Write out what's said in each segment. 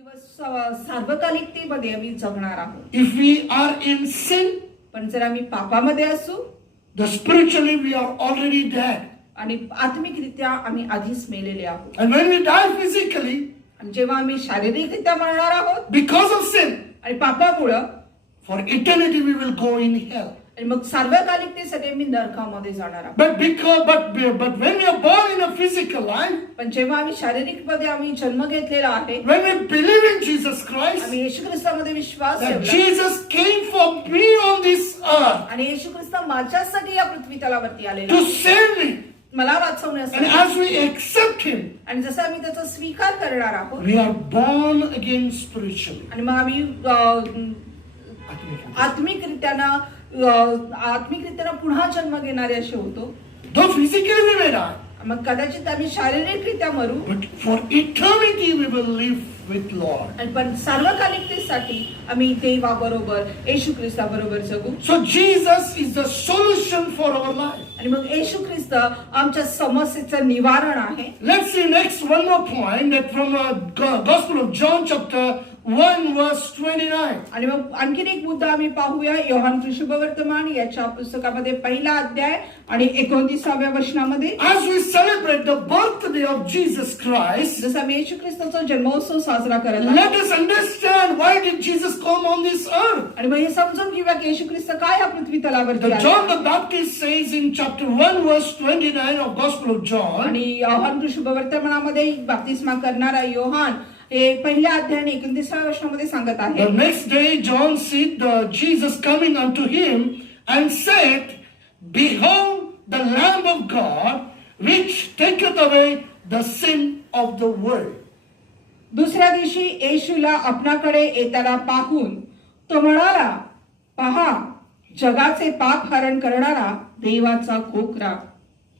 दिवस सार्वकालिकतेमध्ये आम्ही जगणार आहोत. If we are in sin, पण जर आम्ही पापामध्ये असू spiritually we are already dead. आणि आत्मिकरित्या आम्ही आधीच मेलेले आहोत. And when we die physically, आणि जेव्हा आम्ही शारीरिकरित्या मरणार आहोत because of sin, आणि पापामुळं for eternity we will go in hell. आणि मग सार्वकालिकतेसाठी आम्ही नरकामध्ये जाणार आहोत. But when we are born in a physical life, पण जेव्हा आम्ही शारीरिक मध्ये आम्ही जन्म घेतलेला आहे, when we believe in Jesus Christ, आम्ही येशू ख्रिस्तामध्ये विश्वास that ठेवला Jesus came for me on this earth आणि येशू ख्रिस्त माझ्यासाठी या पृथ्वी तलावरती आलेला to आहे, save me. मला And वाचवण्यासाठी. as we accept him, आणि जसं आम्ही त्याचा स्वीकार करणार आहोत we are born again spiritually. आणि मग आम्ही आत्मिकरित्यानं पुन्हा जन्म घेणारे असे होतो. Though physically we may die, मग कदाचित आम्ही शारीरिकरित्या मरू but for eternity we will live with Lord. आणि पण सार्वकालिकतेसाठी आम्ही देवाबरोबर येशू ख्रिस्ताबरोबर जगू. So Jesus is the solution for our life. आणि मग येशू ख्रिस्त आमच्या समस्येचं निवारण आहे. Let's see next one more point that from Gospel of John chapter 1 verse 29. आणि मग आणखीन एक मुद्दा आम्ही पाहूया योहान शुभवर्तमान याच्या पुस्तकामध्ये पहिला अध्याय आणि 29व्या वचनामध्ये. As we celebrate the birthday of Jesus Christ, जसं आम्ही येशू ख्रिस्ताचा जन्मोत्सव साजरा करत आहोत, let us understand why did Jesus come on this earth. आणि मग हे समजून घेऊया की येशू ख्रिस्त काय या पृथ्वी तलावरती आले. John the Baptist says in chapter 1 verse 29 of Gospel of John, आणि योहान शुभवर्तमानामध्ये बाप्तिस्मा करणारा योहान हे पहिल्या अध्यायाने 29व्या वचनामध्ये सांगत आहे. the next day John said Jesus coming unto him and said, behold the Lamb of God which taketh away the sin of the world. दुसऱ्या दिवशी येशूला आपणाकडे येताना पाहून तो म्हणाला, पहा जगाचे पाप हरण करणारा देवाचा कोकरा.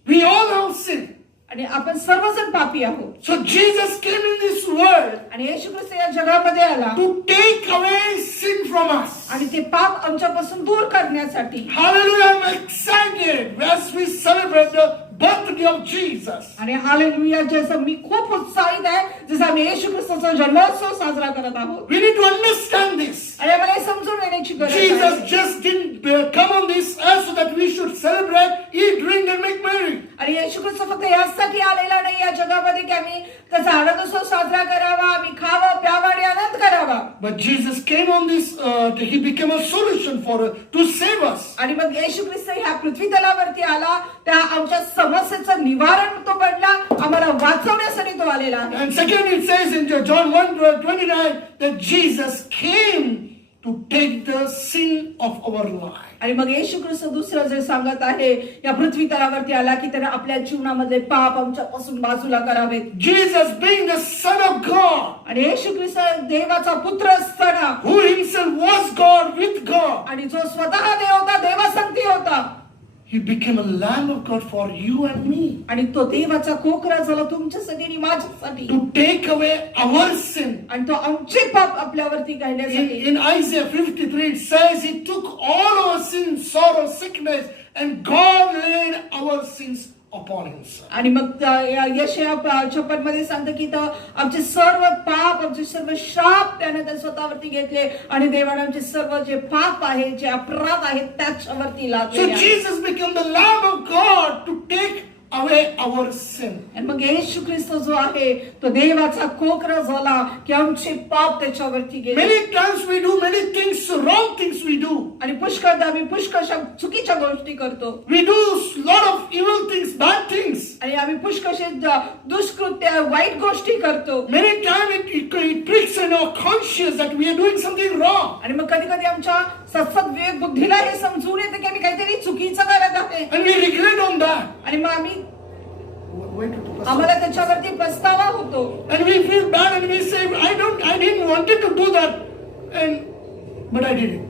We all have sinned. आणि आपण सर्वजण पापी आहोत. So Jesus came in this world आणि येशू ख्रिस्त या जगामध्ये आला to take away sin from us. आणि ते पाप आमच्यापासून दूर करण्यासाठी. Hallelujah, I'm excited as we celebrate the birthday of Jesus. आणि हालेलुया, जसं मी खूप उत्साहित आहे जसं आम्ही येशू ख्रिस्ताचा जन्मोत्सव साजरा करत आहोत. We need to understand this. आणि आम्हाला हे समजून घेण्याची गरज Jesus आहे. just didn't come on this earth so that we should celebrate, eat, drink and make merry. आणि येशू ख्रिस्त फक्त यासाठी आलेला नाही या जगामध्ये की आम्ही त्याचा आनंदोत्सव साजरा करावा, आम्ही खावं प्यावं आणि आनंद करावा. But Jesus came on this earth, he became a solution for us to save us. आणि मग येशू ख्रिस्त ह्या पृथ्वी तलावरती आला, त्या आमच्या समस्येचं निवारण तो घडला, आम्हाला वाचवण्यासाठी तो आलेला आहे. And second it says in John 1:29 that Jesus came to take the sin of our life. आणि मग येशू ख्रिस्त दुसरं जे सांगत आहे या पृथ्वी तलावरती आला की त्याने आपल्या जीवनामधले पाप आमच्यापासून बाजूला करावेत. Jesus being the Son of God, आणि येशू ख्रिस्त देवाचा पुत्र असताना who himself was God with God, आणि जो स्वतः देव होता, देवासंगती होता, he became a Lamb of God for you and me. आणि तो देवाचा कोकरा झाला तुमच्यासाठी आणि माझ्यासाठी, To take away our sin. आणि तो आमचे पाप आपल्यावरती काढण्यासाठी. In Isaiah 53 it says he took all our sins, sorrow, sickness, and God laid our sins upon himself. आणि मग यशया 56 मध्ये सांगतं की आमचे सर्व पाप, आमचे सर्व श्राप त्याने त्या स्वतःवरती घेतले आणि देवाने आमचे सर्व जे पाप आहेत, जे अपराध आहेत त्याच्यावरती So लादले. Jesus became the Lamb of God to take away our sin. आणि मग येशू ख्रिस्त जो आहे तो देवाचा कोकरा झाला की आमचे पाप त्याच्यावरती गेले. Many times we do many things, wrong things we do. आणि पुष्कळदा आम्ही पुष्कळशा चुकीच्या गोष्टी करतो. We do lot of evil things, bad things. आणि आम्ही पुष्कळशे दुष्कृत्य, वाईट गोष्टी करतो. Many times it pricks in our conscience that we are doing something wrong. आणि मग कधी कधी आमच्या सतत विवेक बुद्धीला हे समजून येते की आम्ही काहीतरी चुकीचं करत आहे. And we regret on that. आणि मग आम्ही Wait to pass. आम्हाला त्याच्यावरती पस्तावा होतो. And we feel bad and we say, I didn't wanted to do that, but I did it.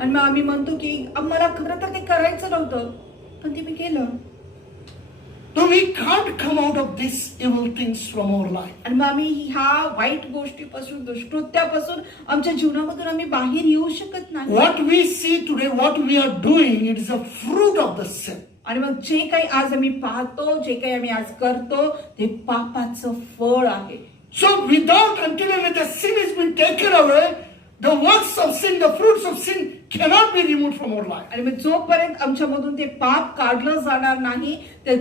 आणि मग आम्ही म्हणतो की आम्हाला खरं तर ते करायचं नव्हतं पण ते मी केलं. No, we can't come out of these evil things from our life. आणि मग आम्ही ह्या वाईट गोष्टीपासून, दुष्कृत्यापासून आमच्या जीवनामधून आम्ही बाहेर येऊ शकत नाही. What we see today, what we are doing, it is a fruit of the sin. आणि मग जे काही आज आम्ही पाहतो, जे काही आम्ही आज करतो ते पापाचं फळ आहे. So until the sin has been taken away, the works of sin, the fruits of sin cannot be removed from our life. आणि मग जोपर्यंत आमच्यामधून ते पाप काढलं जाणार नाही, ते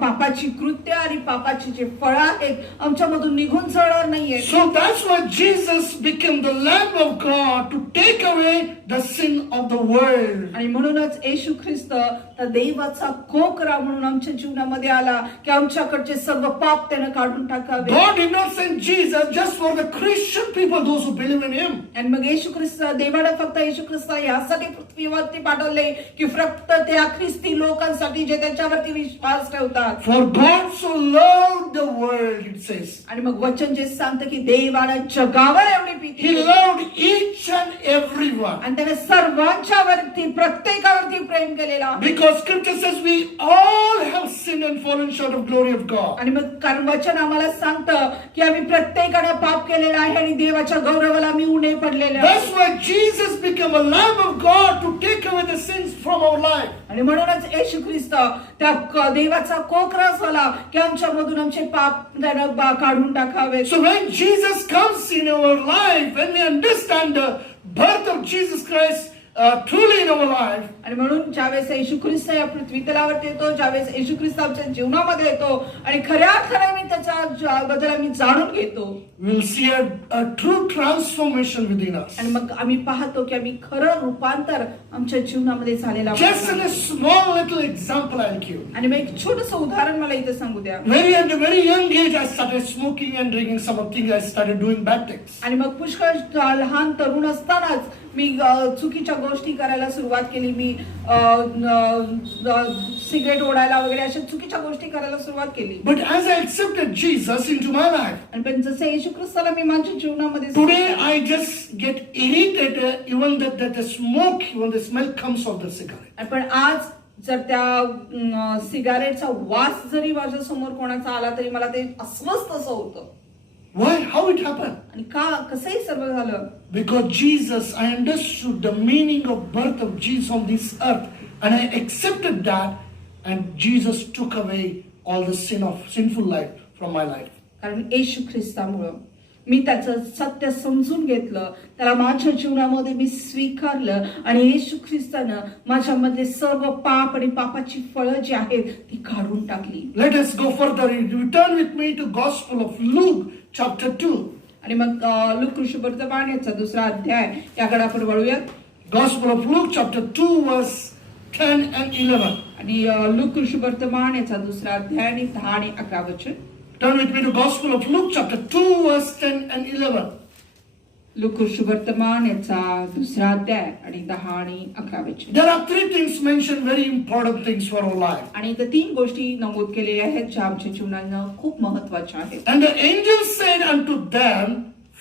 पापाची कृत्य आणि पापाची जे फळं आहेत आमच्यामधून निघून जाणार नाहीये. So that's why Jesus became the Lamb of God to take away the sin of the world. आणि म्हणूनच येशू ख्रिस्त त्या देवाचा कोकरा म्हणून आमच्या जीवनामध्ये आला की आमच्याकडचे सर्व पाप त्यानं काढून टाकावे. God did not send Jesus just for the Christian people, those who believe in Him. आणि मग येशू ख्रिस्त देवाने फक्त येशू ख्रिस्त यासाठी पृथ्वीवरती पाठवले की फक्त त्या ख्रिस्ती लोकांसाठी जे त्याच्यावरती विश्वास ठेवतात. For God so loved the world, it says. आणि मग वचन जे सांगतं की देवानं जगावर एवढी प्रीती He केली loved each and everyone. आणि त्याने सर्वांच्यावरती प्रत्येकावरती प्रेम केलेला आहे. Because scripture says we all have sinned and fallen short of glory of God. आणि मग कारण वचन आम्हाला सांगतं की आम्ही प्रत्येकाने पाप केलेला आहे आणि देवाच्या गौरवाला आम्ही उणे पडलेले आहोत. That's why Jesus became a Lamb of God to take away the sins from our life. आणि म्हणूनच येशू ख्रिस्त त्या देवाचा कोकरा झाला की आमच्यामधून आमचे पाप त्यानं काढून टाकावे. So when Jesus comes in our life, when we understand the birth of Jesus Christ truly in our life, आणि म्हणून ज्यावेळेस येशू ख्रिस्त या पृथ्वी तलावरती येतो, ज्यावेळेस येशू ख्रिस्त आमच्या जीवनामध्ये येतो आणि खऱ्या अर्थाने मी त्याच्या बद्दल आम्ही जाणून घेतो, we'll see a true transformation within us. आणि मग आम्ही पाहतो की आम्ही खरं रूपांतर आमच्या जीवनामध्ये झालेला Just in a small little example I'll give. आणि मग एक छोटंसं उदाहरण मला इथे सांगू द्या. At a very young age, I started smoking and drinking some of things. I started doing bad things. आणि मग पुष्कळ लहान तरुण असतानाच मी चुकीच्या गोष्टी करायला सुरुवात केली. मी सिगरेट ओढायला वगैरे अशा चुकीच्या गोष्टी करायला सुरुवात केली. But as I accepted Jesus into my life, आणि पण जसं येशू ख्रिस्ताला मी माझ्या जीवनामध्ये today I just get irritated even that the smoke, when the smell comes of the cigarette. पण आज जर त्या सिगारेटचा वास जरी माझ्या समोर कोणाचा आला तरी मला ते अस्वस्थ असं होतं. Why? How it happened? आणि का कसंही सर्व झालं? Because Jesus, I understood the meaning of birth of Jesus on this earth, and I accepted that, and Jesus took away all the sinful life from my life. कारण येशू ख्रिस्तामुळं मी त्याचं सत्य समजून घेतलं, त्याला माझ्या जीवनामध्ये मी स्वीकारलं आणि येशू ख्रिस्तानं माझ्यामधले सर्व पाप आणि पापाची फळं जी आहेत ती काढून टाकली. Let us go further. You turn with me to Gospel of Luke chapter 2. आणि मग लूक वर्तमान याचा 2रा अध्याय याकडे आपण वळूयात. Gospel of Luke chapter 2 verse 10 and 11. आणि लूक वर्तमान याचा 2रा अध्याय आणि 10 आणि 11 वचन. Turn with me to Gospel of Luke chapter 2 verse 10 and 11. Look वर्तमान याचा 2रा अध्याय आणि 10 आणि 11 वचन. There are three things mentioned, very important things for our life. आणि इथे 3 गोष्टी नमूद केलेल्या आहेत ज्या आमच्या जीवनाला खूप महत्त्वाच्या आहेत. And the angel said unto them,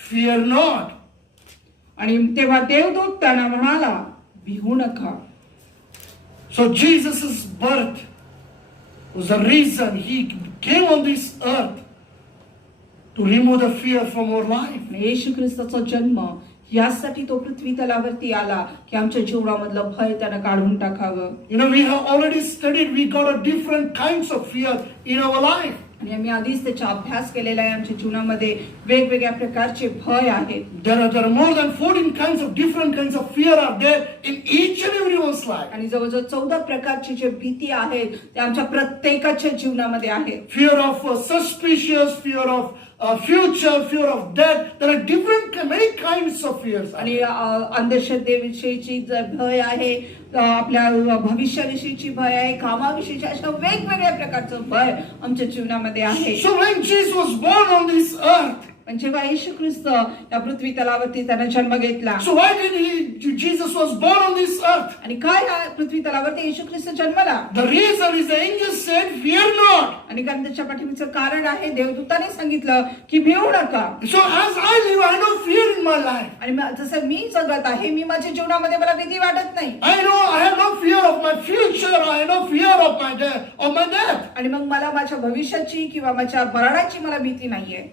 fear not. आणि तेव्हा देवदूत त्यांना म्हणाला, भिवू नका. So Jesus' birth was the reason He came on this earth to remove the fear from our life. येशू ख्रिस्ताचा जन्म यासाठी तो पृथ्वी तलावरती आला की आमच्या जीवनामधलं भय त्यानं काढून टाकावं. You know, we have already studied, we got a different kinds of fear in our life. आणि आम्ही आधीच त्याचा अभ्यास केलेला आहे. आमच्या जीवनामध्ये वेगवेगळ्या प्रकारचे भय आहेत. There are more than 14 kinds of different kinds of fear are there in each and everyone's life. आणि जवळजवळ 14 प्रकारची जे भीती आहेत ते आमच्या प्रत्येकाच्या जीवनामध्ये आहेत. Fear of suspicious, fear of future, fear of death. There are many kinds of fears. आणि अंधश्रद्धेविषयीची भय आहे, आपल्या भविष्याविषयीची भय आहे, कामाविषयीची, अशा वेगवेगळ्या प्रकारचं भय आमच्या जीवनामध्ये आहे. So when Jesus was born on this earth, पण जेव्हा येशू ख्रिस्त या पृथ्वी तलावरती त्याने जन्म घेतला, so why did Jesus was born on this earth? आणि काय या पृथ्वी तलावरती येशू ख्रिस्त जन्मला? The reason is the angel said, fear not. आणि कारण त्याच्या पाठीमागचं कारण आहे, देवदूताने सांगितलं की भिवू नका. So as I live, I know fear in my life. आणि जसं मी जगत आहे, मी माझ्या जीवनामध्ये मला भीती वाटत नाही. I know I have no fear of my future. I have no fear of my death. आणि मग मला माझ्या भविष्याची किंवा माझ्या मरणाची मला भीती नाहीये.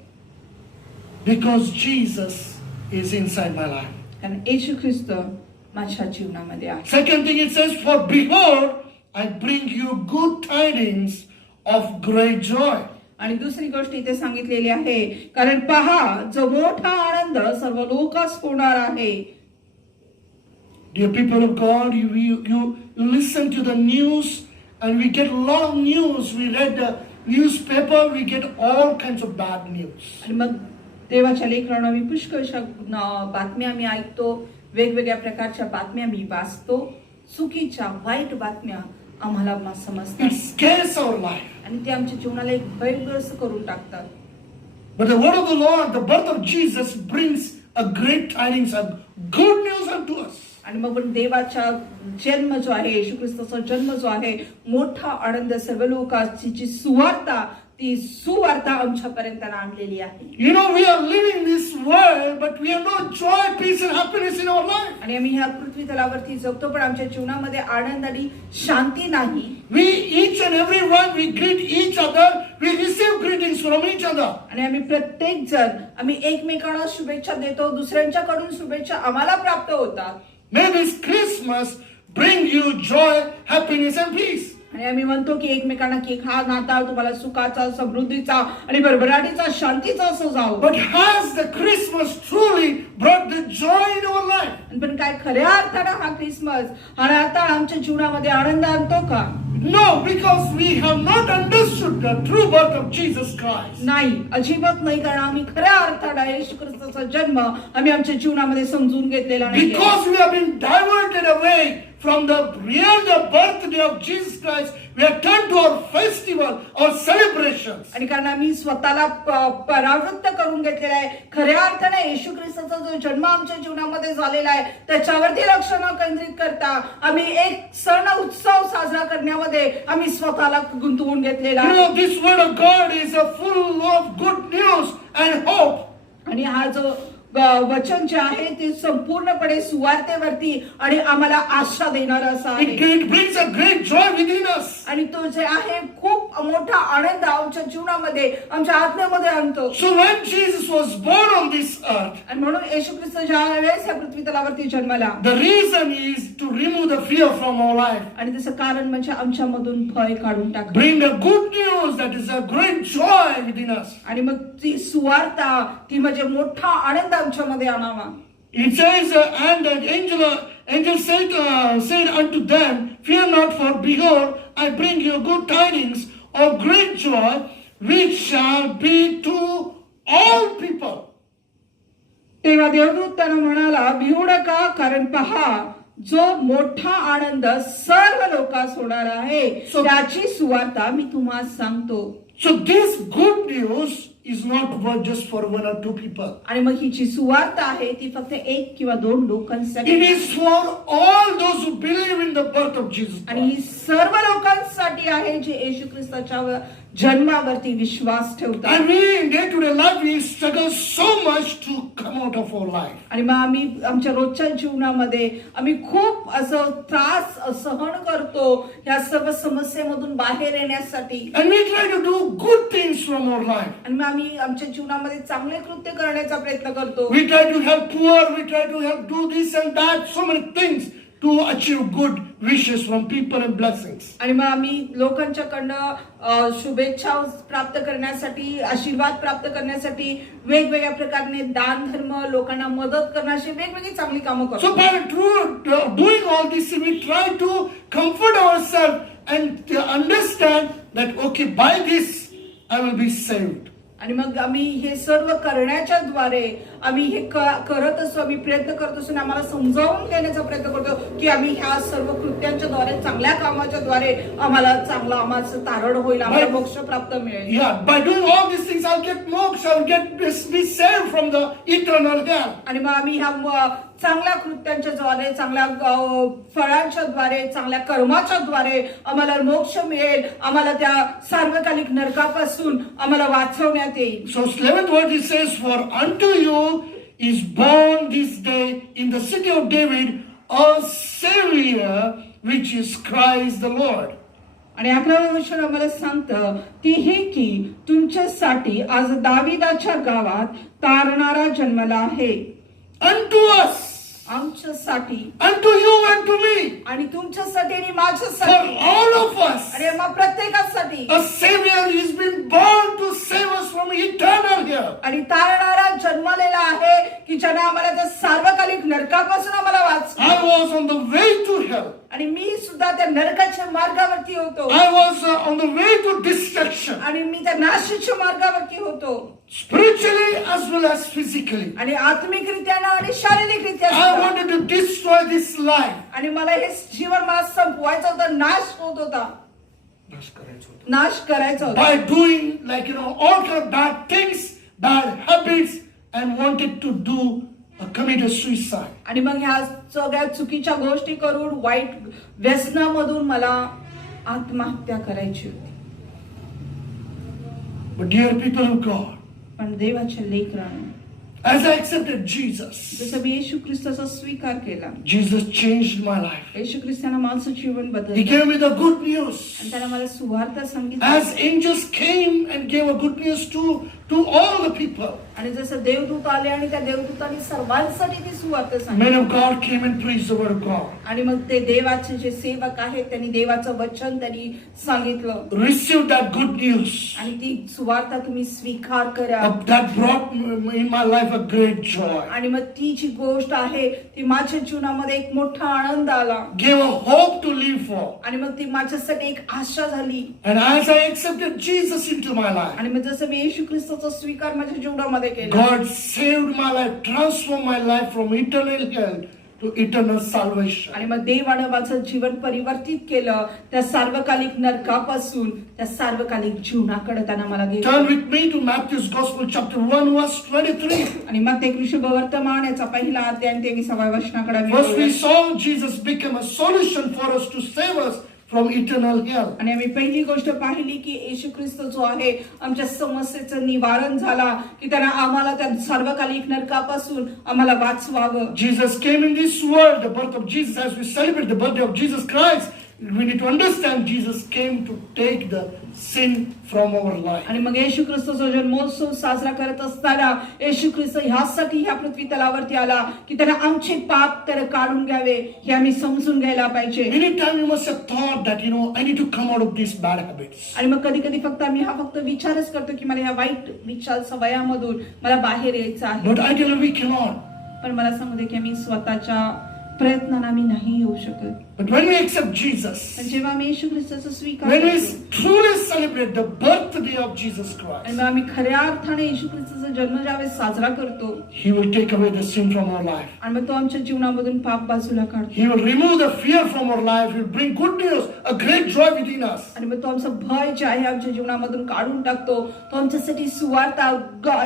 Because Jesus is inside my life. कारण येशू ख्रिस्त माझ्या जीवनामध्ये आहे. Second thing it says, for behold, I bring you good tidings of great joy. आणि दुसरी गोष्ट इथे सांगितलेली आहे, कारण पहा जो मोठा आनंद सर्व लोकांस होणार आहे. Dear people of God, you listen to the news and we get a lot of news. We read the newspaper, we get all kinds of bad news. आणि मग देवाच्या लेकरांना आम्ही पुष्कळशा बातम्या आम्ही ऐकतो, वेगवेगळ्या प्रकारच्या बातम्या मी वाचतो, चुकीच्या वाईट बातम्या आम्हाला समजतात. It scares our life. आणि ते आमच्या जीवनाला एक भयग्रस्त करून टाकतात. But the word of the Lord, the birth of Jesus brings a great tidings, a good news unto us. आणि मग पण देवाचा जन्म जो आहे, येशू ख्रिस्ताचा जन्म जो आहे, मोठा आनंद सर्व लोकांची जी सुवार्ता, ती सुवार्ता आमच्यापर्यंत आणलेली आहे. You know, we are living this world, but we have no joy, peace and happiness in our life. आणि आम्ही ह्या पृथ्वी तलावरती जगतो, पण आमच्या जीवनामध्ये आनंद आणि शांती नाही. We each and every one, we greet each other, we receive greetings from each other. आणि आम्ही प्रत्येक जण आम्ही एकमेकांना शुभेच्छा देतो, दुसऱ्यांच्याकडून शुभेच्छा आम्हाला प्राप्त होतात. May this Christmas bring you joy, happiness and peace. आणि आम्ही म्हणतो की एकमेकांना की हा नाताळ तुम्हाला सुखाचा, समृद्धीचा आणि भरभराटीचा, शांतीचा असो जाओ. But has the Christmas truly brought the joy in our life? पण काय खऱ्या अर्थानं हा ख्रिसमस, हा नाताळ आमच्या जीवनामध्ये आनंद आणतो का? No, because we have not understood the true birth of Jesus Christ. नाही, अजिबात नाही, कारण आम्ही खऱ्या अर्थानं येशू ख्रिस्ताचा जन्म आम्ही आमच्या जीवनामध्ये समजून घेतलेला नाही. Because we have been diverted away from the birthday of Jesus Christ, we have turned to our festival, our celebrations. आणि कारण आम्ही स्वतःला परावृत्त करून घेतलेला आहे, खऱ्या अर्थाने येशू ख्रिस्ताचा जो जन्म आमच्या जीवनामध्ये झालेला आहे त्याच्यावरती लक्ष न केंद्रित करता आम्ही एक सण उत्सव साजरा करण्यामध्ये आम्ही स्वतःला गुंतवून घेतलेला You आहे. know, this word of God is full of good news and hope. आणि हा जो वचन जे आहे ते संपूर्णपणे सुवार्तेवरती आणि आम्हाला आशा देणार असं आहे. It brings a great joy within us. आणि तो जे आहे खूप मोठा आनंद आमच्या जीवनामध्ये, आमच्या आत्म्यामध्ये आणतो. So when Jesus was born on this earth, आणि म्हणून येशू ख्रिस्त ज्या वेळेस या पृथ्वी तलावरती जन्माला, the reason is to remove the fear from our life. आणि त्याचं कारण म्हणजे आमच्यामधून भय काढून टाकणे. Bring the good news that is a great joy within us. आणि मग ती सुवार्ता, ती म्हणजे मोठा आनंद आमच्यामध्ये आणावा. It says, and the angel said unto them, fear not, for behold, I bring you good tidings of great joy, which shall be to all people. तेव्हा देवदूत त्याला म्हणाला, भिवू नका, कारण पहा जो मोठा आनंद सर्व लोकांस होणार आहे, त्याची सुवार्ता मी तुम्हाला सांगतो. So this good news is not just for one or two people. आणि मग ही जी सुवार्ता आहे ती फक्त एक किंवा दोन लोकांसाठी, It is for all those who believe in the birth of Jesus आणि Christ. ही सर्व लोकांसाठी आहे जे येशू ख्रिस्ताच्या जन्मावरती विश्वास ठेवतात. And we in day-to-day life, we struggle so much to come out of our life. आणि मग आम्ही आमच्या रोजच्या जीवनामध्ये आम्ही खूप असं त्रास सहन करतो या सर्व समस्येमधून बाहेर येण्यासाठी. And we try to do good things from our life. आणि मग आम्ही आमच्या जीवनामध्ये चांगले कृत्य करण्याचा प्रयत्न करतो. We try to help poor, we try to help do this and that, so many things to achieve good wishes from people and blessings. आणि मग आम्ही लोकांच्याकडनं शुभेच्छा प्राप्त करण्यासाठी, आशीर्वाद प्राप्त करण्यासाठी वेगवेगळ्या प्रकारे दान धर्म, लोकांना मदत करण्याची वेगवेगळी चांगली कामं करतो. So by doing all this, we try to comfort ourselves and to understand that okay, by this I will be saved. आणि मग आम्ही हे सर्व करण्याच्या द्वारे आम्ही हे करत असतो, आम्ही प्रयत्न करत असतो, आम्हाला समजावून घेण्याचा प्रयत्न करतो की आम्ही ह्या सर्व कृत्यांच्या द्वारे, चांगल्या कामाच्या द्वारे आम्हाला चांगला, आमचं तारण होईल, आम्हाला मोक्ष प्राप्त मिळेल. Yeah, by doing all these things, I'll get moksha, I'll be saved from the eternal hell. आणि मग आम्ही ह्या चांगल्या कृत्यांच्या द्वारे, चांगल्या फळांच्या द्वारे, चांगल्या कर्माच्या द्वारे आम्हाला मोक्ष मिळेल, आम्हाला त्या सार्वकालिक नरकापासून आम्हाला वाचवण्यात येईल. So 11th verse it says, for unto you is born this day in the city of David a Savior, which is Christ the Lord. आणि 11वें वचन आम्हाला सांगतं, ती हे की तुमच्यासाठी आज दाविदाच्या गावात तारणारा जन्मला आहे. Unto us. आमच्यासाठी and to you and to me, आणि तुमच्यासाठी आणि for माझ्यासाठी all of us, आणि मग प्रत्येकासाठी a Savior is been born to save us from eternal hell. आणि तारणारा जन्मलेला आहे की ज्याने आम्हाला त्या सार्वकालिक नरकापासून आम्हाला वाचवलं. I was on the way to hell. आणि मी सुद्धा त्या नरकाच्या मार्गावरती होतो I was on the way to destruction, आणि मी त्या नाशाच्या मार्गावरती होतो spiritually as well as physically. आणि आत्मिकरित्यानं आणि शारीरिकरित्या I सुद्धा. wanted to destroy this life. आणि मला हे जीवन मला संपवायचं होतं, नाश होत होता, नाश करायचा होता By doing all kind of bad things, bad habits, and wanted to commit a suicide. आणि मग ह्या सगळ्या चुकीच्या गोष्टी करून वाईट व्यसनामधून मला आत्महत्या करायची होती. But dear people of God, पण देवाच्या लेकरांनो, as I accepted Jesus, जसं मी येशू ख्रिस्ताचा स्वीकार केला, Jesus changed my life. येशू ख्रिस्तानं माझं जीवन He बदललं gave me the good news. आणि त्यानं मला सुवार्ता सांगितली. As angels came and gave a good news to all the people, आणि जसं देवदूत आले आणि त्या देवदूतांनी सर्वांसाठी ती सुवार्ता men सांगितली. of God came and preached the word of God. आणि मग ते देवाचे जे सेवक आहेत त्यांनी देवाचं वचन त्यांनी सांगितलं Received that good news. आणि ती सुवार्ता तुम्ही स्वीकार करा. That brought in my life a great joy. आणि मग ती जी गोष्ट आहे ती माझ्या जीवनामध्ये एक मोठा आनंद आला Gave a hope to live for. आणि मग ती माझ्यासाठी एक आशा झाली. And as I accepted Jesus into my life, आणि मग जसं मी येशू ख्रिस्ताचा स्वीकार माझ्या जीवनामध्ये केला, God saved my life, transformed my life from eternal hell to eternal salvation. आणि मग देवानं माझं जीवन परिवर्तित केलं, त्या सार्वकालिक नरकापासून त्या सार्वकालिक जीवनाकडे त्यानं मला Turn घेतलं. with me to Matthew's Gospel chapter 1 verse 23. आणि मग ते कृष्ण वर्तमान याचा पहिला अध्याय आणि 23व्या वचनाकडे आम्ही First we वळूया. saw Jesus become a solution for us to save us from eternal hell. आणि आम्ही पहिली गोष्ट पाहिली की येशू ख्रिस्त जो आहे आमच्या समस्येचं निवारण झाला, की त्यानं आम्हाला त्या सार्वकालिक नरकापासून आम्हाला वाचवावं. Jesus came in this world, the birth of Jesus, as we celebrate the birthday of Jesus Christ. We need to understand Jesus came to take the sin from our life. आणि मग येशू ख्रिस्ताचा जन्मोत्सव साजरा करत असताना येशू ख्रिस्त ह्यासाठी ह्या पृथ्वी तलावरती आला की त्याने आमचे पाप त्याने काढून घ्यावे, हे आम्ही समजून घ्यायला पाहिजे. Anytime you must have thought that, I need to come out of these bad habits. आणि मग कधी कधी फक्त आम्ही हा फक्त विचारच करतो की मला ह्या वाईट विचार सवयामधून मला बाहेर यायचं आहे. But ideally we cannot. पण मला सांगू दे की आम्ही स्वतःच्या प्रयत्नाने आम्ही नाही येऊ शकत. But when we accept Jesus, पण जेव्हा आम्ही येशू ख्रिस्ताचा स्वीकार when we करतो truly celebrate the birthday of Jesus आणि Christ, मग आम्ही खऱ्या अर्थाने येशू ख्रिस्ताचा जन्म ज्यावेळेस साजरा करतो, He will take away the sin from our life. आणि मग तो आमच्या जीवनामधून पाप बाजूला काढतो He will remove the fear from our life. He will bring good news, a great joy within us. आणि मग तो आमचा भय जे आहे आमच्या जीवनामधून काढून टाकतो. तो आमच्यासाठी सुवार्ता,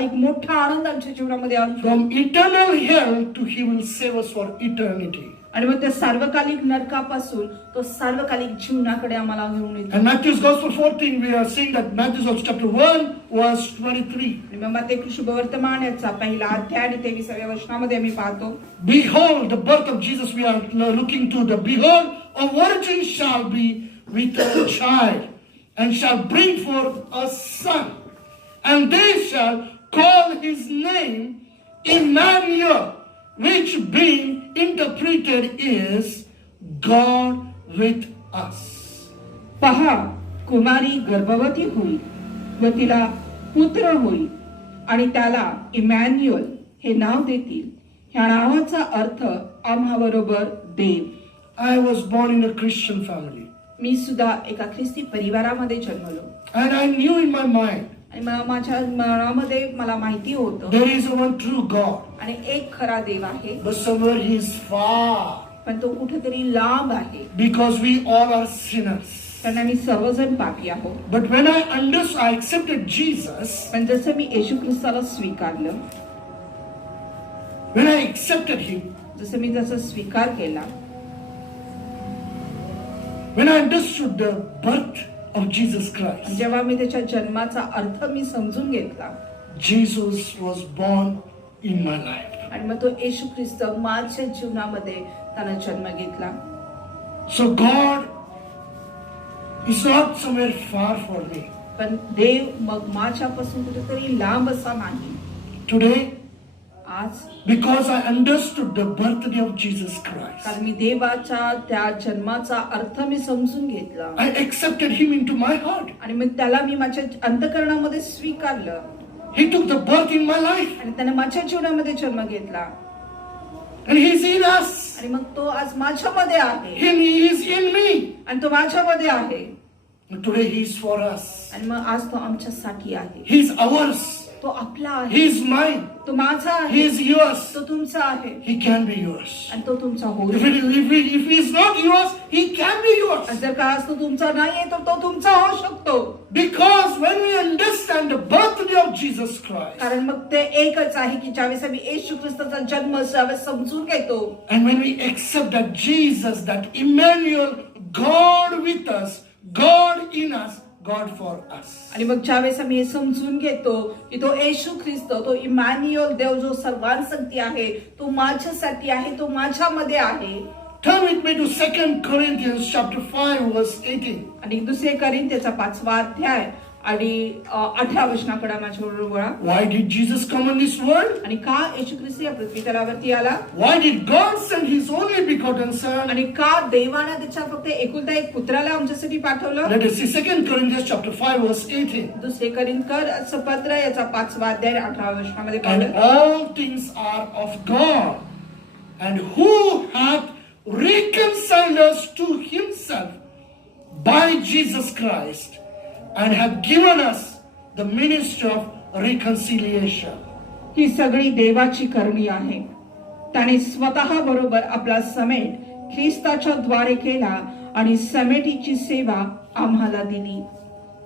एक मोठा आनंद आमच्या जीवनामध्ये आणतो. From eternal hell to He will save us for eternity. आणि मग त्या सार्वकालिक नरकापासून तो सार्वकालिक जीवनाकडे आम्हाला घेऊन येतो. And Matthew's Gospel 14, we are seeing that Matthew's Gospel chapter 1 verse 23. आणि मग मत्ते शुभवर्तमान याचा पहिला अध्याय आणि 23व्या वचनामध्ये आम्ही पाहतो, Behold, the birth of Jesus we are looking to. Behold, a virgin shall be with a child and shall bring forth a son. And they shall call his name Emmanuel, which being interpreted is God with us. पहा, कुमारी गर्भवती होईल व तिला पुत्र होईल आणि त्याला Emmanuel हे नाव देतील. ह्या नावाचा अर्थ आम्हाबरोबर देव. I was born in a Christian family. मी सुद्धा एका ख्रिस्ती परिवारामध्ये जन्मलो And I knew in my mind, आणि माझ्या मनामध्ये मला माहिती होतं there is one true God. आणि एक खरा देव आहे, But somewhere He is far. पण तो कुठेतरी लांब आहे, Because we all are sinners. कारण आम्ही सर्वजण पापी आहोत. But when I accepted Jesus, पण जसं मी येशू ख्रिस्ताला स्वीकारलं, when I accepted Him, जसं मी त्याचा स्वीकार केला, when I understood the birth of Jesus Christ, जेव्हा मी त्याच्या जन्माचा अर्थ मी समजून घेतला, Jesus was born in my life. आणि मग तो येशू ख्रिस्त माझ्या जीवनामध्ये त्यानं जन्म घेतला. So God is not somewhere far for me. पण देव मग माझ्यापासून कुठेतरी लांब असा नाही. Today, आज because I understood the birthday of Jesus Christ. कारण मी देवाच्या त्या जन्माचा अर्थ मी समजून घेतला I accepted him into my heart. आणि मग त्याला मी माझ्या अंतःकरणामध्ये स्वीकारलं He took the birth in my life आणि त्याने माझ्या जीवनामध्ये जन्म घेतला and he's in us आणि मग तो आज माझ्यामध्ये आहे and he is in me. आणि तो माझ्यामध्ये आहे And today he is for us. आणि मग आज तो आमच्यासाठी आहे He is ours. तो आपला आहे He is mine. तो माझा He आहे is yours. तो तुमचा आहे He can be yours. आणि तो तुमचा If, होईल if he is not yours, he can be yours. आणि जर का आज तो तुमचा नाहीये तर तो तुमचा होऊ शकतो Because when we understand the birthday of Jesus Christ, कारण मग ते एकच आहे की ज्यावेळेस आम्ही येशू ख्रिस्ताचा जन्म ज्यावेळेस समजून घेतो and when we accept that Jesus, that Emmanuel, God with us, God in us, God for us. आणि मग ज्यावेळेस आम्ही हे समजून घेतो की तो येशू ख्रिस्त तो इमॅन्युअल देव जो सर्वांसाठी आहे तो माझ्यासाठी आहे तो माझ्यामध्ये आहे Turn with me to 2 Corinthians chapter 5 verse 18. आणि दुसरे करिंथीचा 5वा अध्याय आणि 18 वचनाकडे माझ्याबरोबर वळा Why did Jesus come in this world? आणि का येशू ख्रिस्त या पृथ्वी तलावरती आला Why did God send his only begotten son? आणि का देवाने त्याच्या फक्त एकुलता एक पुत्राला आमच्यासाठी पाठवलं Let us see 2 Corinthians chapter 5 verse 18. दुसरे करिंथकर असं पत्र याचा 5वा अध्याय 18 वचनामध्ये And पाहिलं all things are of God, and who hath reconciled us to himself by Jesus Christ, and hath given us the ministry of reconciliation. ही सगळी देवाची करणी आहे त्याने स्वतः बरोबर आपला समेट ख्रिस्ताच्या द्वारे केला आणि समेटीची सेवा आम्हाला दिली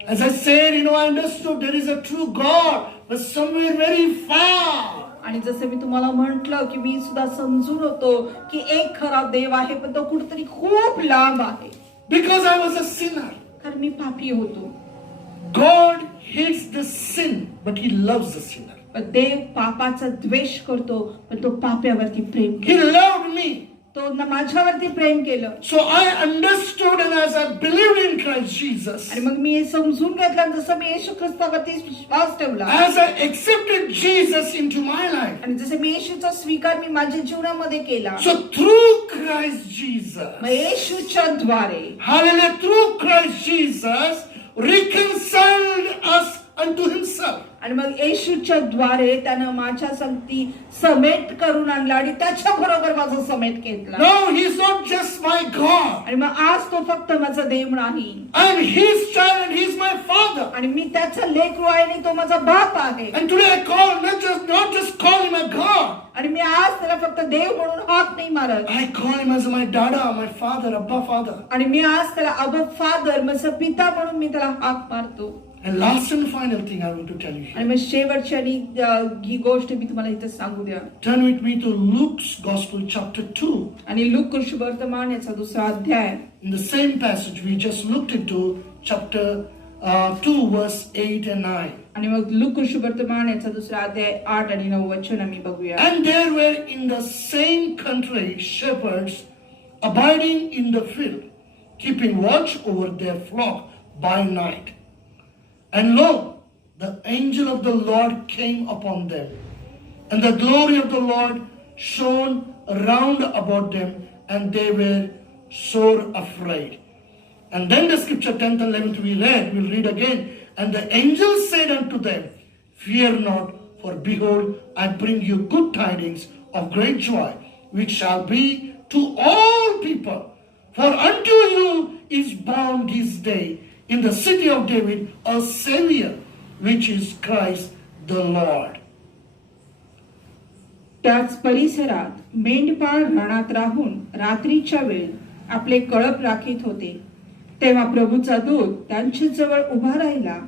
As I said, I understood there is a true God, but somewhere very far. आणि जसं मी तुम्हाला म्हंटल की मी सुद्धा समजून होतो की एक खरा देव आहे पण तो कुठेतरी खूप लांब आहे Because I was a sinner. कारण मी पापी होतो God hates the sin, but he loves the sinner. पण देव पापाचा द्वेष करतो पण तो पाप्यावरती प्रेम He करतो loved me. तो माझ्यावरती प्रेम केलं So I understood, and as I believed in Christ Jesus, आणि मग मी हे समजून घेतलं आणि जसं मी येशू ख्रिस्तावरती विश्वास ठेवला as I accepted Jesus into my life, आणि जसं मी येशूचा स्वीकार मी माझ्या जीवनामध्ये केला so through Christ Jesus, मग येशूच्या द्वारे hallelujah, through Christ Jesus reconciled us unto himself. आणि मग येशूच्या द्वारे त्यानं माझ्या संगती समेट करून आणला आणि त्याच्या बरोबर माझा समेट घेतला No, he is not just my God. आणि मग आज तो फक्त माझा देव नाही I am his child and he is my father. आणि मी त्याचा लेकरू आहे आणि तो माझा बाप आहे And today I call, not just call him a God. आणि मी आज त्याला फक्त देव म्हणून हाक नाही मारत I call him as my dada, my father, Abba father. आणि मी आज त्याला अबा फादर माझा पिता म्हणून मी त्याला हाक मारतो And last and final thing I want to tell you आणि here. मग शेवटची आणि ही गोष्ट मी तुम्हाला इथे सांगू द्या Turn with me to Luke's Gospel chapter 2. आणि लूक वर्तमान याचा दुसरा अध्याय In the same passage we just looked into chapter 2 verse 8 and 9. आणि मग लूक वर्तमान याचा दुसरा अध्याय 8 आणि 9 वचन आम्ही बघूया And there were in the same country shepherds abiding in the field, keeping watch over their flock by night. And lo, the angel of the Lord came upon them, and the glory of the Lord shone round about them, and they were sore afraid. And then the scripture 10th and 11th we'll read again. And the angel said unto them, Fear not, for behold, I bring you good tidings of great joy, which shall be to all people. For unto you is born this day in the city of David a Savior, which is Christ the Lord. त्याच परिसरात मेंढपाळ रानात राहून रात्रीच्या वेळ आपले कळप राखीत होते तेव्हा प्रभूचा दूत त्यांच्या जवळ उभा राहिला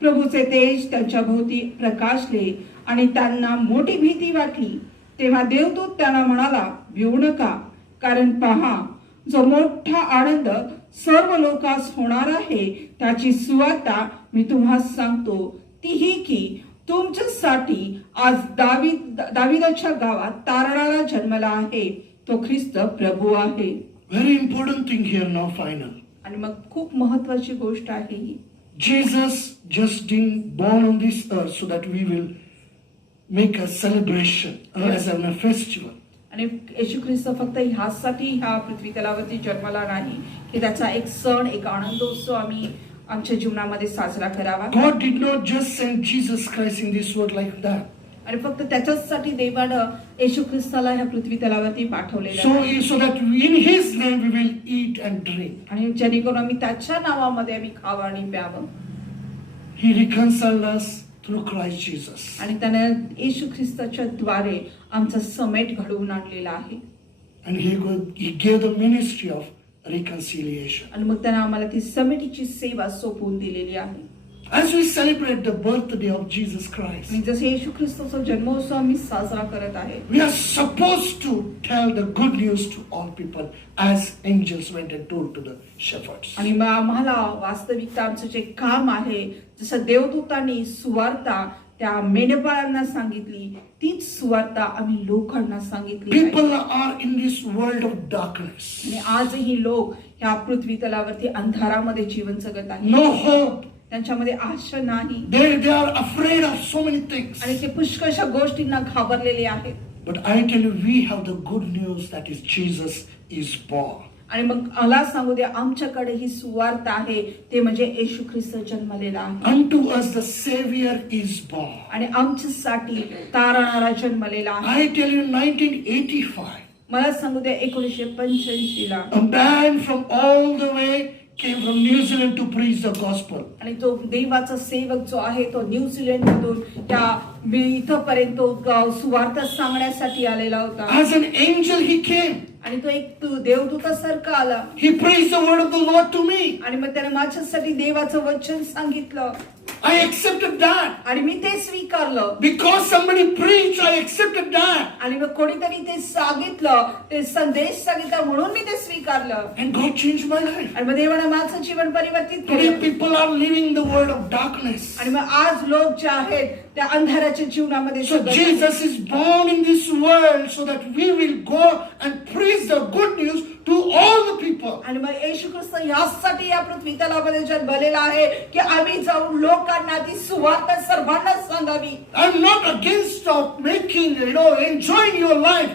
प्रभूचे तेज त्यांच्या भोवती प्रकाशले आणि त्यांना मोठी भीती वाटली तेव्हा देवदूत त्यांना म्हणाला भिवू नका कारण पहा जो मोठा आनंद सर्व लोकांस होणार आहे त्याची सुवार्ता मी तुम्हाला सांगतो ती ही की तुमच्यासाठी आज दाविदाच्या गावात तारणारा जन्मला आहे तो ख्रिस्त प्रभू आहे Very important thing here now, final. आणि मग खूप महत्वाची गोष्ट आहे ही Jesus just didn't born on this earth so that we will make a celebration as a festival. आणि येशू ख्रिस्त फक्त ह्यासाठी ह्या पृथ्वी तलावरती जन्माला नाही की त्याचा एक सण, एक आनंदोत्सव आम्ही आमच्या जीवनामध्ये साजरा करावा. God did not just send Jesus Christ in this world like that. आणि फक्त त्याच्याचसाठी देवानं येशू ख्रिस्ताला ह्या पृथ्वी तलावरती पाठवलेलं आहे. So that in His name we will eat and drink. आणि जेणेकरून आम्ही त्याच्या नावामध्ये आम्ही खावं आणि प्यावं. He reconciled us through Christ Jesus. आणि त्याने येशू ख्रिस्ताच्या द्वारे आमचा समेट घडवून आणलेला आहे. And He gave the ministry of reconciliation. आणि मग त्याने आम्हाला ती समितीची सेवा सोपवून दिलेली आहे. As we celebrate the birthday of Jesus Christ, आणि जसे येशू ख्रिस्ताचा जन्मोत्सव आम्ही साजरा करत आहे, we are supposed to tell the good news to all people as angels went and told to the shepherds. आणि मग आम्हाला वास्तविकता आमचं जे काम आहे, जसं देवदूतांनी सुवार्ता त्या मेंढपाळांना सांगितली, तीच सुवार्ता आम्ही लोकांना सांगितली. People are in this world of darkness. आणि आजही लोक ह्या पृथ्वी तलावरती अंधारामध्ये जीवन जगत आहेत. No hope. त्यांच्यामध्ये आशा नाही. They are afraid of so many things. आणि ते पुष्कळशा गोष्टींना घाबरलेले आहेत. But I tell you, we have the good news that is Jesus is born. आणि मग मला सांगू दे, आमच्याकडे ही सुवार्ता आहे, ते म्हणजे येशू ख्रिस्त जन्मलेला आहे. Unto us the Savior is born. आणि आमच्यासाठी तारणारा जन्मलेला आहे. I tell you, 1985, मला सांगू दे, 1985 ला a man from all the way came from New Zealand to preach the gospel. आणि तो देवाचा सेवक जो आहे तो न्यूझीलंड मधून त्या इथपर्यंत सुवार्ता सांगण्यासाठी आलेला होता. As an angel he came. आणि तो एक देवदूतासारखा आला. He preached the word of the Lord to me. आणि मग त्याने माझ्यासाठी देवाचं वचन सांगितलं. I accepted that. आणि मी ते स्वीकारलं. Because somebody preached, I accepted that. आणि मग कोणीतरी ते सांगितलं, ते संदेश सांगितला म्हणून मी ते स्वीकारलं. And God changed my life. आणि मग देवाने माझं जीवन परिवर्तित Today केलं. people are living the world of darkness. आणि मग आज लोक जे आहेत त्या अंधाराच्या जीवनामध्ये So जगत आहेत. Jesus is born in this world so that we will go and preach the good news to all the people. आणि मग येशू ख्रिस्त यासाठी या पृथ्वी तलामध्ये जन्मलेला आहे की आम्ही जाऊन लोकांना ती सुवार्ता सर्वांना सांगावी. I'm not against of making, enjoying your life.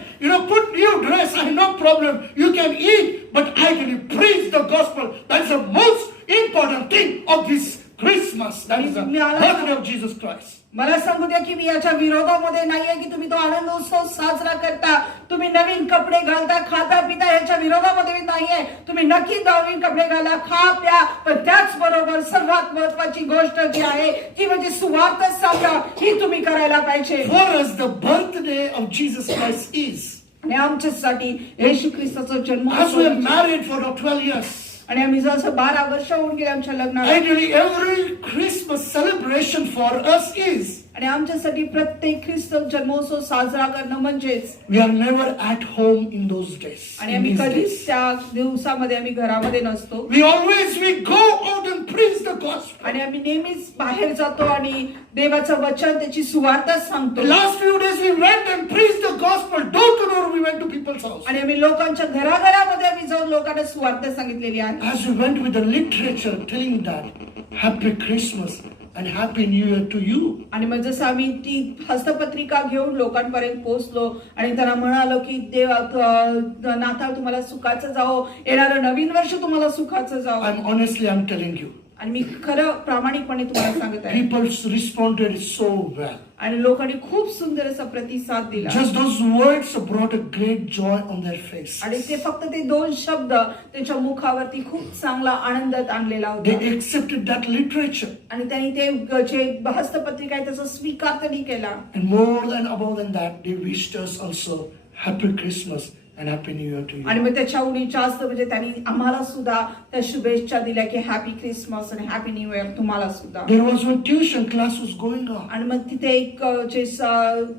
Put new dress, I have no problem. You can eat, but I can preach the gospel. That's the most important thing of this Christmas. That is the birthday of Jesus Christ. मला सांगू द्या की मी याच्या विरोधामध्ये नाहीये की तुम्ही तो आनंद उत्सव साजरा करता, तुम्ही नवीन कपडे घालता, खाता पिता, याच्या विरोधामध्ये मी नाहीये. तुम्ही नक्की नवीन कपडे घाला, खा प्या, पण त्याच बरोबर सर्वात महत्वाची गोष्ट जी आहे ती म्हणजे सुवार्ता सांगा, ही तुम्ही करायला पाहिजे. For us the birthday of Jesus Christ is. आणि आमच्यासाठी येशू ख्रिस्ताचा जन्म. As we are married for 12 years. आणि आम्ही जसं 12 वर्ष होऊन गेले आमच्या लग्नाला. Actually, every Christmas celebration for us is. आणि आमच्यासाठी प्रत्येक ख्रिस्त जन्मोत्सव साजरा करणं म्हणजेच We are never at home in those days. आणि in आम्ही these कधीच days. त्या दिवसामध्ये आम्ही घरामध्ये नसतो. We go out and preach the gospel. आणि आम्ही नेहमीच बाहेर जातो आणि देवाचं वचन, त्याची सुवार्ता सांगतो. The last few days we went and preached the gospel. Door to door we went to people's house. आणि आम्ही लोकांच्या घराघरामध्ये आम्ही जाऊन लोकांना सुवार्ता सांगितलेली आहे. As we went with the literature telling that Happy Christmas and Happy New Year to you. आणि मग जसं आम्ही ती हस्तपत्रिका घेऊन लोकांपर्यंत पोहोचलो आणि त्यांना म्हणालो की नाताळ तुम्हाला सुखाचं जावो, येणारं नवीन वर्ष तुम्हाला सुखाचं जावो. I'm telling you. आणि मी खरं प्रामाणिकपणे तुम्हाला सांगत आहे. People responded so well. आणि लोकांनी खूप सुंदर असा प्रतिसाद दिला. Just those words brought a great joy on their face. आणि ते फक्त ते 2 शब्द त्यांच्या मुखावरती खूप चांगला आनंद आणलेला होता. They accepted that literature. आणि त्यांनी ते जे हस्तपत्रिका आहे त्याचा स्वीकार त्यांनी केला. And more than above than that, they wished us also Happy Christmas and Happy New Year to you. आणि मग त्याच्याहून जास्त म्हणजे त्यांनी आम्हाला सुद्धा त्या शुभेच्छा दिल्या की हॅपी ख्रिसमस आणि हॅपी न्यू इयर तुम्हाला सुद्धा. There was one tuition class was going on. आणि मग तिथे एक जे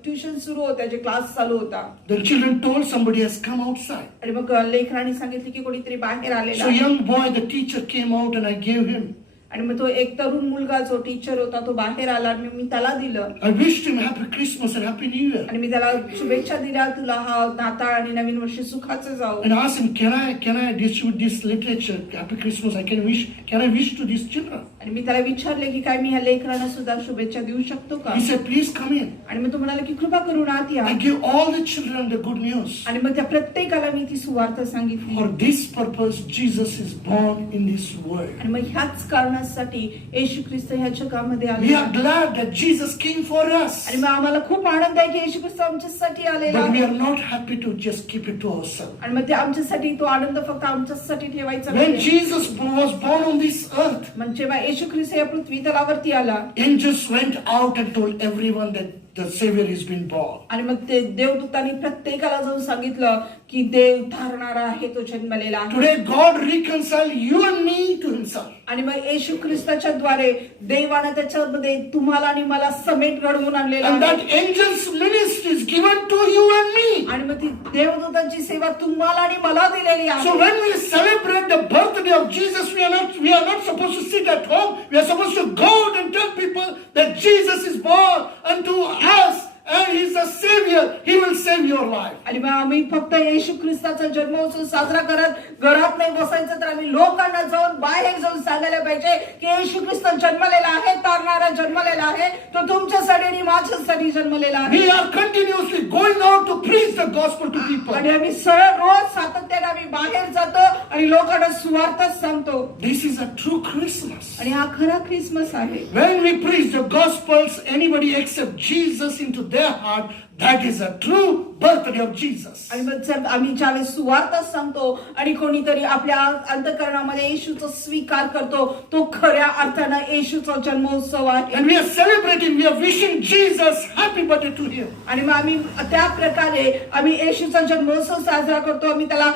ट्युशन सुरू होता, जे क्लास चालू होता. The children told somebody has come outside. आणि मग लेकरांनी सांगितले की कोणीतरी बाहेर आलेला. So young boy, the teacher came out and I gave him. आणि मग तो एक तरुण मुलगा जो टीचर होता तो बाहेर आला आणि मी त्याला दिलं. I wished him Happy Christmas and Happy New Year. आणि मी त्याला शुभेच्छा दिल्या, तुला हा नाताळ आणि नवीन वर्ष सुखाचं जावो. And asked him, can I distribute this literature, Happy Christmas? Can I wish to these children? आणि मी त्याला विचारले की काय मी ह्या लेकरांना सुद्धा शुभेच्छा देऊ शकतो का? He said, please come in. आणि मग तो म्हणाला की कृपा करून आत या. I give all the children the good news. आणि मग त्या प्रत्येकाला मी ती सुवार्थ सांगितली. For this purpose, Jesus is born in this world. आणि मग ह्याच कारणासाठी येशू ख्रिस्त ह्या जगामध्ये We आले. are glad that Jesus came for us. आणि मग आम्हाला खूप आनंद आहे की येशू ख्रिस्त आमच्यासाठी आलेला But we आहे. are not happy to just keep it to ourselves. आणि मग ते आमच्यासाठी तो आनंद फक्त आमच्यासाठी ठेवायचा When नाही. Jesus was born on this earth, म्हणजे जेव्हा येशू ख्रिस्त या पृथ्वी तलावरती आला angels went out and told everyone that the Savior has been born. आणि मग ते देवदूतांनी प्रत्येकाला जाऊन सांगितलं की देव धारणारा आहे तो जन्मलेला आहे. Today, God reconciled you and me to Himself. आणि मग येशू ख्रिस्ताच्या द्वारे देवानं त्याच्यामध्ये तुम्हाला आणि मला समेट घडवून आणलेला And आहे. that angel's ministry is given to you and me. आणि मग ती देवदूतांची सेवा तुम्हाला आणि मला दिलेली So आहे. when we celebrate the birthday of Jesus, we are not supposed to sit at home. We are supposed to go out and tell people that Jesus is born unto us and He is the Savior. He will save your life. आणि मग आम्ही फक्त येशू ख्रिस्ताचा जन्मोत्सव साजरा करत घरात नाही बसायचं, तर आम्ही लोकांना जाऊन बाहेर जाऊन सांगायला पाहिजे की येशू ख्रिस्त जन्मलेला आहे, तारणारा जन्मलेला आहे, तो तुमच्यासाठी आणि माझ्यासाठी जन्मलेला आहे. We are continuously going out to preach the gospel to people. आणि आम्ही सरळ रोज सातत्याने आम्ही बाहेर जातो आणि लोकांना सुवार्थच सांगतो. This is a true Christmas. आणि हा खरा ख्रिसमस आहे. When we preach the gospels, anybody accept Jesus into their heart, that is a true birthday of Jesus. आणि मग जर आम्ही ज्यावेळेस सुवार्थ सांगतो आणि कोणीतरी आपल्या अंतःकरणामध्ये येशूचा स्वीकार करतो, तो खऱ्या अर्थानं येशूचा जन्मोत्सव आहे. And we are celebrating, we are wishing Jesus happy birthday to Him. आणि मग आम्ही त्या प्रकारे आम्ही येशूचा जन्मोत्सव साजरा करतो. आम्ही त्याला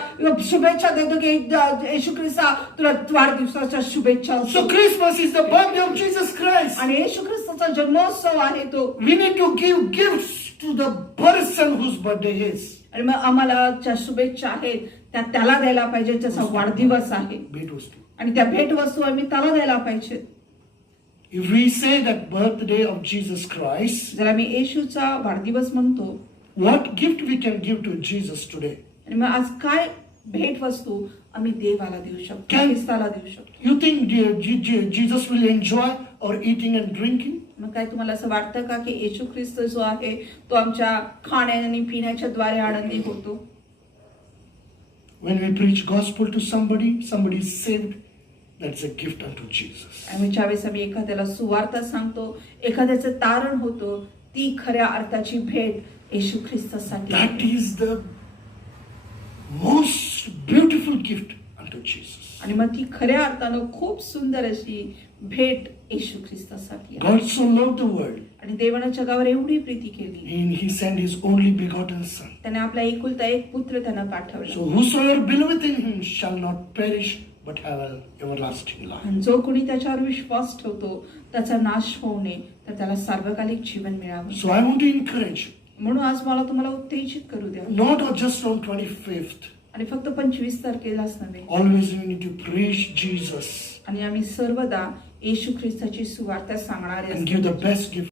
शुभेच्छा देतो की येशू ख्रिस्ता तुला वाढदिवसाच्या शुभेच्छा. So Christmas is the birthday of Jesus Christ. आणि येशू ख्रिस्ताचा जन्मोत्सव आहे तो. We need to give gifts to the person whose birthday is. आणि मग आम्हाला ज्या शुभेच्छा आहेत त्या त्याला द्यायला पाहिजे ज्याचा वाढदिवस आहे. भेटवस्तू. आणि त्या भेटवस्तू आम्ही त्याला द्यायला पाहिजे. If we say that birthday of Jesus Christ, जर आम्ही येशूचा वाढदिवस म्हणतो, what gift we can give to Jesus today? आणि मग आज काय भेटवस्तू आम्ही देवाला देऊ शकतो, Can- ख्रिस्ताला देऊ शकतो? You think Jesus will enjoy our eating and drinking? मग काय तुम्हाला असं वाटतं का की येशू ख्रिस्त जो आहे तो आमच्या खाण्या आणि पिण्याच्या द्वारे आनंदी होतो? When we preach gospel to somebody, somebody is saved. That's a gift unto Jesus. आणि ज्यावेळेस आम्ही एखाद्याला सुवार्थ सांगतो, एखाद्याचं तारण होतो, ती खऱ्या अर्थाची भेट येशू ख्रिस्तासाठी That आहे. is the most beautiful gift unto Jesus. आणि मग ती खऱ्या अर्थानं खूप सुंदर अशी भेट येशू ख्रिस्तासाठी आहे. God so loved the world, आणि देवानं जगावर एवढी प्रीती केली, and He sent His only begotten Son. त्याने आपला एकुलता एक पुत्र त्यांना पाठवला. So whosoever believeth in Him shall not perish but have an everlasting life. आणि जो कोणी त्याच्यावर विश्वास ठेवतो त्याचा नाश होऊ नये, तर त्याला सार्वकालिक जीवन मिळावं. So I want to encourage you, म्हणून आज मला तुम्हाला उत्तेजित करू द्या. not just on 25th. आणि फक्त 25 तारखेलाच नव्हे, Always we need to preach Jesus आणि आम्ही सर्वदा येशू ख्रिस्ताची सुवार्ता सांगणारे and give the असतो. best gift